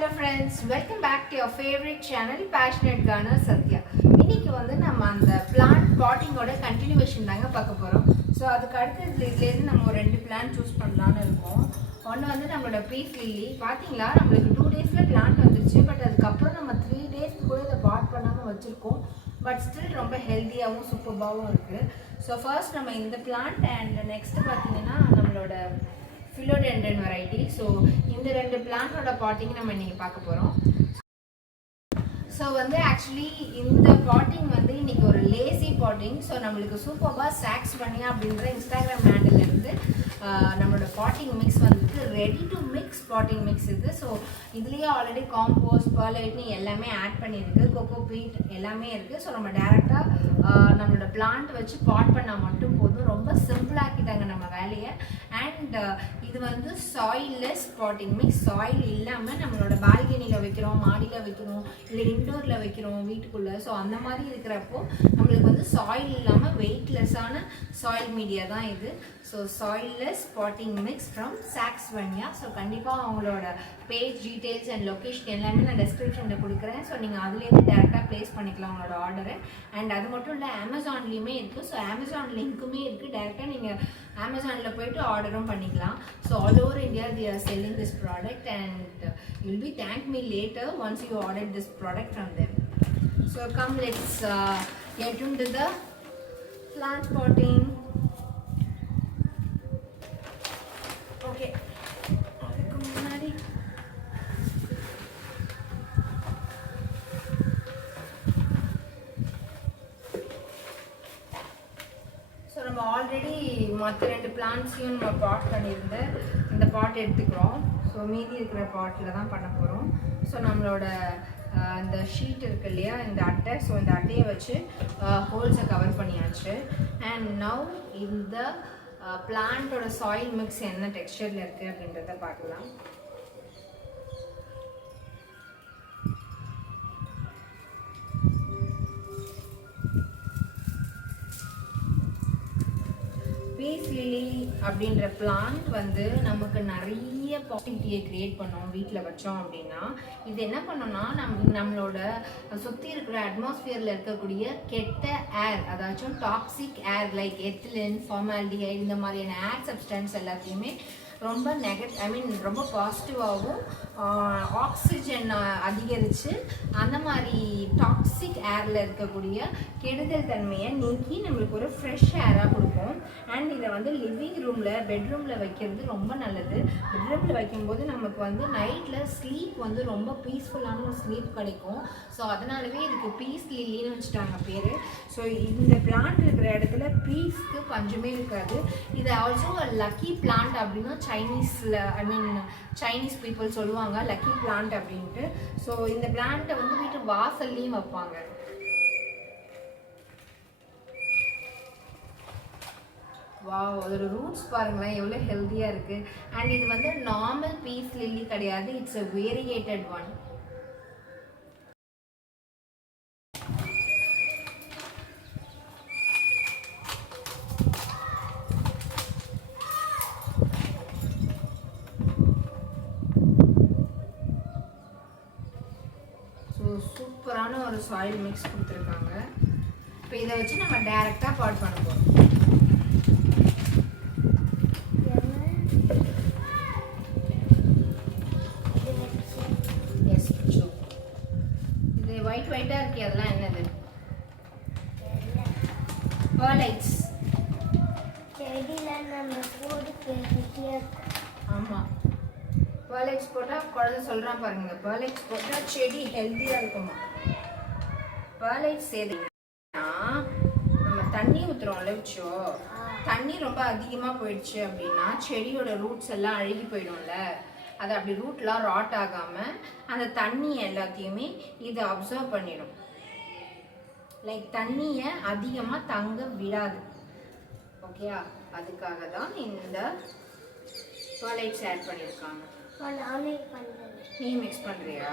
hello friends, welcome back to your favorite channel Passionate Gardener Sathya. இன்னைக்கு வந்து நம்ம அந்த பிளான்ட் பாட்டிங்கோட கண்டினியூவேஷன் தாங்க பார்க்க போறோம். ஸோ அதுக்கு அடுத்தது இதுலேருந்து நம்ம ஒரு 2 பிளான்ட் சூஸ் பண்ணலான்னு இருக்கோம். ஒன்று வந்து நம்மளோட பீஸ் லில்லி. பார்த்தீங்களா நம்மளுக்கு 2 டேஸில் பிளான்ட் வந்துருச்சு. பட் அதுக்கப்புறம் நம்ம 3 டேஸ்க்கு கூட இதை பாட் பண்ணாமல் வச்சுருக்கோம். பட் ஸ்டில் ரொம்ப ஹெல்த்தியாகவும் சூப்பர்பாகவும் இருக்குது. ஸோ ஃபர்ஸ்ட் நம்ம இந்த பிளான்ட் அண்ட் நெக்ஸ்ட் பார்த்தீங்கன்னா நம்மளோட philodendron variety. ஸோ இந்த 2 பிளான்ட்டோட பாட்டிங் நம்ம இன்னைக்கு பார்க்க போகிறோம். ஸோ வந்து ஆக்சுவலி இந்த பாட்டிங் வந்து இன்னைக்கு ஒரு லேசி பாட்டிங். ஸோ நம்மளுக்கு சூப்பர்பாக சாக்ஸ் பண்ணியா அப்படின்ற இன்ஸ்டாகிராம் ஹேண்டில்லேருந்து நம்மளோட பாட்டிங் மிக்ஸ் வந்துட்டு ready to mix potting mix இது. ஸோ இதுலேயே ஆல்ரெடி காம்போஸ்ட் பர்லைட்னு எல்லாமே ஆட் பண்ணியிருக்கு, கொக்கோ பீட் எல்லாமே இருக்குது. ஸோ நம்ம டேரெக்டாக நம்மளோட பிளான்ட் வச்சு பாட் பண்ணால் மட்டும் போதும். ரொம்ப சிம்பிளாக்கிட்டாங்க நம்ம வேலையை. அண்ட் இது வந்து சாயில்லெஸ் பாட்டிங் மிக்ஸ். சாயில் இல்லாமல் நம்மளோட பால்கனியில் வைக்கிறோம், மாடியில் வைக்கிறோம், இல்லை இன்டோரில் வைக்கிறோம் வீட்டுக்குள்ளே. ஸோ அந்த மாதிரி இருக்கிறப்போ நம்மளுக்கு வந்து சாயில் இல்லாமல் வெயிட்லெஸ்ஸான சாயில் மீடியா தான் இது. So soilless potting mix from சாக்ஸ்வன்யா. ஸோ கண்டிப்பாக அவங்களோட பேஜ் டீட்டெயில்ஸ் அண்ட் லொக்கேஷன் எல்லாமே நான் டெஸ்கிரிப்ஷனில் கொடுக்குறேன். ஸோ நீங்கள் அதுலேருந்து டேரெக்டாக ப்ளேஸ் பண்ணிக்கலாம் உங்களோட ஆர்டரை. அண்ட் அது மட்டும் இல்லை அமேசான்லேயுமே இருக்குது. ஸோ அமேசான் லிங்க்குமே இருக்குது. டேரெக்டாக நீங்கள் அமேசானில் போய்ட்டு ஆர்டரும் பண்ணிக்கலாம். So all over India they are selling this product and you will be thank me later once you ordered this product from them. So come let's get into the plant potting. Okay, அதுக்கு முன்னாடி so நம்ம already மற்ற 2 பிளான்ட்ஸையும் நம்ம பாட் பண்ணியிருந்தேன். இந்த பாட் எடுத்துக்கிறோம். So மீதி இருக்கிற பாட்டில் தான் பண்ண போகிறோம். ஸோ நம்மளோட இந்த ஷீட் இருக்கு இல்லையா, இந்த அட்டை. ஸோ இந்த அட்டையை வச்சு ஹோல்ஸை கவர் பண்ணியாச்சு. அண்ட் நவ் இந்த பிளான்ட்டோட சாயில் மிக்ஸ் என்ன டெக்ஸ்சரில் இருக்குது அப்படின்றத பார்க்கலாம். பீஸ் லில்லி அப்படின்ற பிளான்ட் வந்து நமக்கு நிறைய பாசிட்டிவிட்டியை கிரியேட் பண்ணோம் வீட்டில் வச்சோம் அப்படின்னா. இது என்ன பண்ணோம்னா நம்மளோட சுற்றி இருக்கிற அட்மாஸ்பியரில் இருக்கக்கூடிய கெட்ட ஏர், அதாச்சும் டாக்ஸிக் ஏர் லைக் எத்திலின், ஃபார்மால்டிஹைட் இந்த மாதிரியான ஏர் சப்ஸ்டன்ஸ் எல்லாத்தையுமே ரொம்ப ரொம்ப பாசிட்டிவாகவும் ஆக்சிஜன் அதிகரித்து அந்த மாதிரி டாக்ஸிக் ஏரில் இருக்கக்கூடிய கெடுதல் தன்மையை நீக்கி நம்மளுக்கு ஒரு ஃப்ரெஷ் ஏராக கொடுக்கும். அண்ட் இதை வந்து லிவிங் ரூமில், பெட்ரூமில் வைக்கிறது ரொம்ப நல்லது. பெட்ரூமில் வைக்கும்போது நமக்கு வந்து நைட்டில் ஸ்லீப் வந்து ரொம்ப பீஸ்ஃபுல்லான ஒரு ஸ்லீப் கிடைக்கும். ஸோ அதனாலவே இதுக்கு பீஸ் லில்லின்னு வச்சுட்டாங்க பேர். ஸோ இந்த பிளான்ட் இருக்கிற இடத்துல பீஸ்க்கு பஞ்சமே இருக்காது. இது ஆல்சோ லக்கி பிளான்ட் அப்படின்னு சைனீஸ் பீப்புள் சொல்லுவாங்க, லக்கி பிளான்ட் அப்படின்ட்டு. ஸோ இந்த பிளான்ட்டை வந்து வீட்டு வாசல்லையும் வைப்பாங்க. வாவ், அதோட ரூட்ஸ் பாருங்களேன் எவ்வளோ ஹெல்த்தியாக இருக்குது. அண்ட் இது வந்து நார்மல் பீஸ் லில்லி கிடையாது, இட்ஸ் அ வேரியேட்டட் ஒன். சூப்பரான ஒரு சாயில் மிக்ஸ் கொடுத்துருக்காங்க. இப்போ இதை வச்சு நம்ம டைரெக்டாக பாட் பண்ண போகிறோம். எஸ், இது ஒயிட்டாக இருக்கு, அதெல்லாம் என்னது? பர்லைட்ஸ். ஆமாம், பர்லைட்ஸ் போட்டால் குழந்தை சொல்கிறான் பாருங்க, பர்லைட்ஸ் போட்டால் செடி ஹெல்த்தியாக இருக்குமா. பர்லைட்ஸ் எதுனா நம்ம தண்ணி ஊற்றுறோம்ல வச்சோ, தண்ணி ரொம்ப அதிகமாக போயிடுச்சு அப்படின்னா செடியோட ரூட்ஸ் எல்லாம் அழுகி போயிடும்ல. அது அப்படி ரூட்லாம் ராட் ஆகாமல் அந்த தண்ணி எல்லாத்தையுமே இது அப்சர்வ் பண்ணிடும். லைக் தண்ணியை அதிகமாக தங்க விடாது. ஓகேயா, அதுக்காக தான் இந்த பர்லைட்ஸ் ஆட் பண்ணியிருக்காங்க. நீ மிக்ஸ் பண்ணுறியா?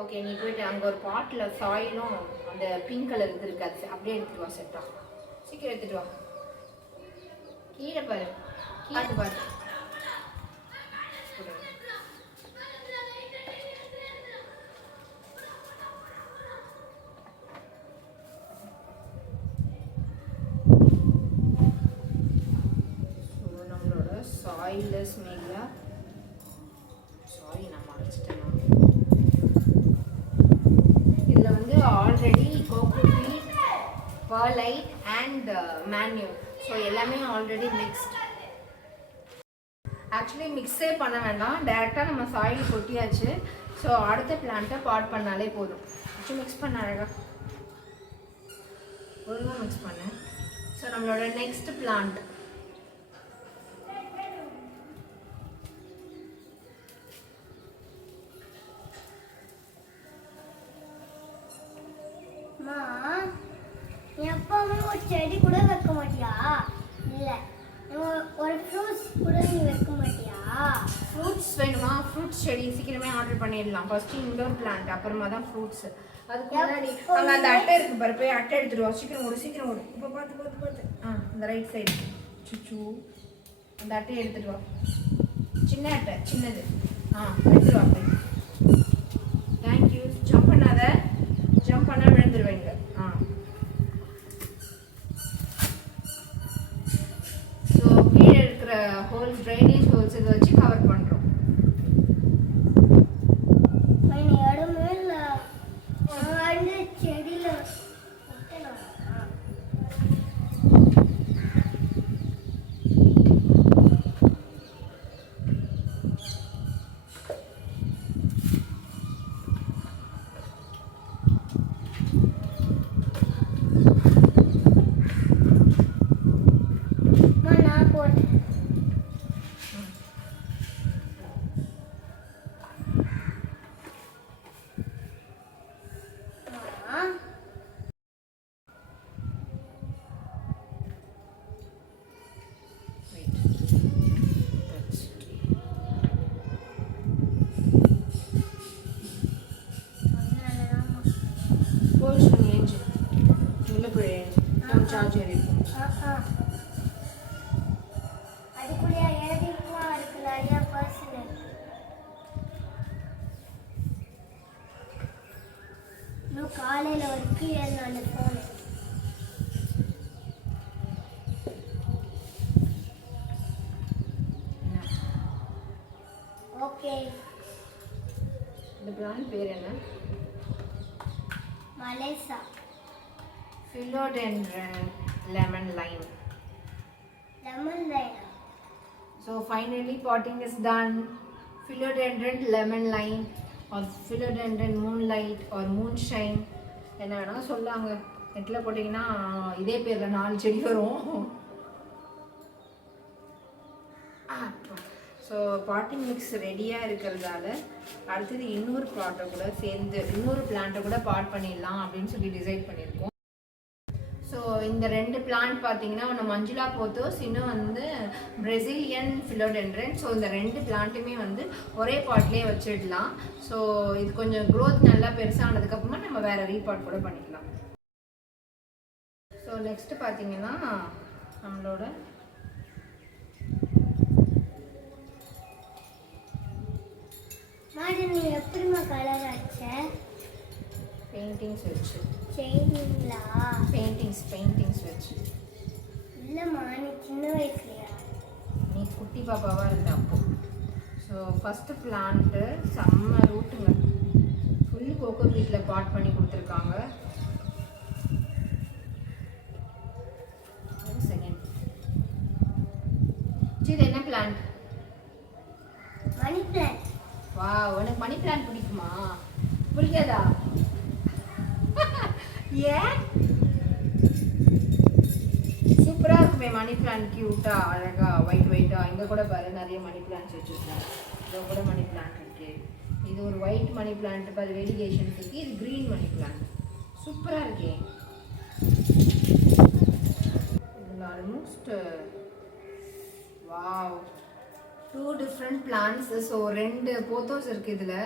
ஓகே, நீ போயிட்டு அங்கே ஒரு பாட்டில் சாயிலும் அந்த பிங்க் கலர் இது இருக்காது, அப்படியே எடுத்துகிட்டு வா. செட்டா சீக்கிரம் எடுத்துகிட்டு வா. கீழே பாரு, கீழே பாரு. Soilless media. சாரி நான் மறைச்சிட்டேன். இதில் வந்து already cocopeat, perlite and manure. So எல்லாமே ஆல்ரெடி மிக்ஸ்ட். ஆக்சுவலி மிக்ஸே பண்ண வேண்டாம், டைரெக்டாக நம்ம சாயில் கொட்டியாச்சு. ஸோ அடுத்த பிளான்ட்டை பாட் பண்ணாலே போதும். மிக்ஸ் பண்ண அழகா ஒழுங்காக மிக்ஸ் பண்ணேன். ஸோ நம்மளோட நெக்ஸ்ட் பிளான்ட் எப்பவுமே ஒரு செடி கூட வைக்க மாட்டியா? இல்ல ஒரு ஃப்ரூட்ஸ் கூட நீ வைக்க மாட்டியா? ஃப்ரூட்ஸ் வேணுமா? ஃப்ரூட்ஸ் செடி சீக்கிரமே ஆர்டர் பண்ணிடலாம். ஃபர்ஸ்ட் இன்டோர் பிளான்ட், அப்புறமா தான் ஃப்ரூட்ஸ். அதுக்கு முன்னாடி அங்கே அந்த அட்டை இருக்கு பாரு, போய் அட்டை எடுத்துருவா. சீக்கிரம் ஓடு, சீக்கிரம் ஓடு. இப்போ பார்த்து இந்த ரைட் சைடு சுச்சு அந்த அட்டையை எடுத்துட்டு வா. சின்ன அட்டை, சின்னது. எடுத்துட்டு வா போய். தேங்க்யூ. ஜம்ப் பண்ணாத, ஜம்ப் பண்ணால் விழுந்துருவேங்க. ஸோ கீழே இருக்கிற ஹோல்ஸ், ட்ரைனேஜ் ஹோல்ஸ் இதை வச்சு கவர் பண்ணுறோம். காலையில வரைக்கும் நான் போனேன். ஓகே, இந்த பிளான்ட் பேர் என்ன? மலேசா philodendron lemon lime. So finally potting is done. Philodendron lemon lime or philodendron moonlight or moonshine என்ன வேணா சொல்லாங்க. நெட்டில் போட்டிங்கன்னா இதே பேரில் 4 செடி வரும். ஸோ பாட்டிங் மிக்ஸ் ரெடியாக இருக்கிறதால அடுத்தது இன்னொரு பாட்டை கூட சேர்ந்து இன்னொரு பிளான்ட்டை கூட பாட் பண்ணிடலாம் அப்படின்னு சொல்லி டிசைட் பண்ணியிருக்கோம். ஸோ இந்த 2 பிளான்ட் பார்த்தீங்கன்னா ஒன்று மஞ்சுளா போத்தோஸ், இன்னும் வந்து பிரசிலியன் philodendron. ஸோ இந்த 2 பிளான்ட்டுமே வந்து ஒரே பாட்லேயே வச்சிடலாம். ஸோ இது கொஞ்சம் க்ரோத் நல்லா பெருசானதுக்கப்புறமா நம்ம வேறு ரீபாட் கூட பண்ணிக்கலாம். ஸோ நெக்ஸ்ட்டு பார்த்தீங்கன்னா நம்மளோட நீ எப்படிமா கலர் அடிச்ச? பெயிண்டிங்ஸ் வச்சு. செய்வீங்களா? பெயிண்டிங்ஸ் வச்சு. இல்லைம்மா, நீ சின்ன வயசுலையா? நீ குட்டி பாப்பாவாக இருந்த அப்போ. ஸோ ஃபஸ்ட்டு பிளான்ட்டு செம்ம ரூட்டுங்க, ஃபுல் கோகோ பீட்டில் பாட் பண்ணி கொடுத்துருக்காங்க. செகண்ட் இது என்ன பிளான்ட்? Money plant. வா, உனக்கு மணி பிளான்ட் பிடிக்குமா? பிடிக்காதா? ஏன்? சூப்பராக இருக்குமே மணி பிளான்ட், கியூட்டா அழகா ஒயிட்டா. இங்கே கூட பாரு நிறைய மணி பிளான்ட்ஸ் வச்சுருக்கேன். இதோ கூட மணி பிளான்ட் இருக்கு. இது ஒரு ஒயிட் மணி பிளான்ட் பாரு, வெரிகேஷன் இருக்கு. இது க்ரீன் மணி பிளான்ட். சூப்பராக இருக்கே. இதில் almost wow 2 different plants. So 2 pothos இருக்குது இதில்.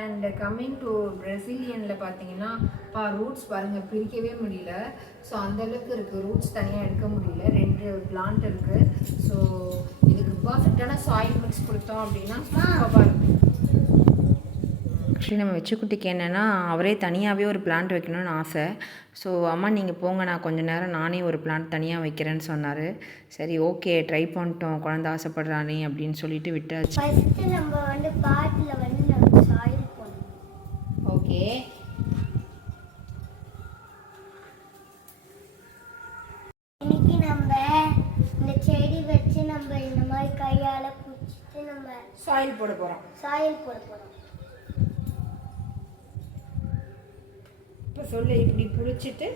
அண்ட் கம்மிங் டு பிரசிலியனில் பார்த்தீங்கன்னா ரூட்ஸ் பாருங்கள், பிரிக்கவே முடியல. ஸோ அந்தளவுக்கு இருக்குது, ரூட்ஸ் தனியாக எடுக்க முடியல. 2 பிளான்ட் இருக்குது. ஸோ இதுக்கு பர்ஃபெக்டான சாயில் மிக்ஸ் கொடுத்தோம் அப்படின்னா சூப்பராக இருக்கும். ஆக்சுவலி நம்ம வெச்சுக்குட்டிக்கு என்னென்னா அவரே தனியாகவே ஒரு பிளான்ட் வைக்கணும்னு ஆசை. ஸோ அம்மா நீங்கள் போங்க, நான் கொஞ்சம் நேரம் நானே ஒரு பிளான்ட் தனியாக வைக்கிறேன்னு சொன்னார். சரி ஓகே ட்ரை பண்ணிட்டோம், குழந்தை ஆசைப்படுறானே அப்படின்னு சொல்லிட்டு விட்டாச்சு. ஃபர்ஸ்ட் நம்ம வந்து பாட்டில் வந்து நம்ம சாயில் போடணும். ஓகே, இன்னைக்கு நம்ம இந்த செடி வச்சு நம்ம இந்த மாதிரி கையால பிடிச்சிட்டு நம்ம சாயில் போட போகிறோம். சாயில் போட போறோம். இப்போ சொல்லு, இப்படி பிடிச்சிட்டு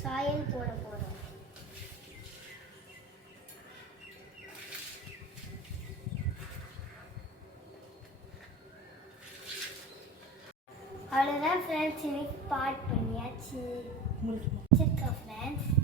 சாயில் போட போறோம். அவ்வளோதான் ஃப்ரெண்ட்ஸ், இன்னைக்கு பாட் பண்ணியாச்சு. வச்சிருக்கோம் ஃப்ரெண்ட்ஸ்.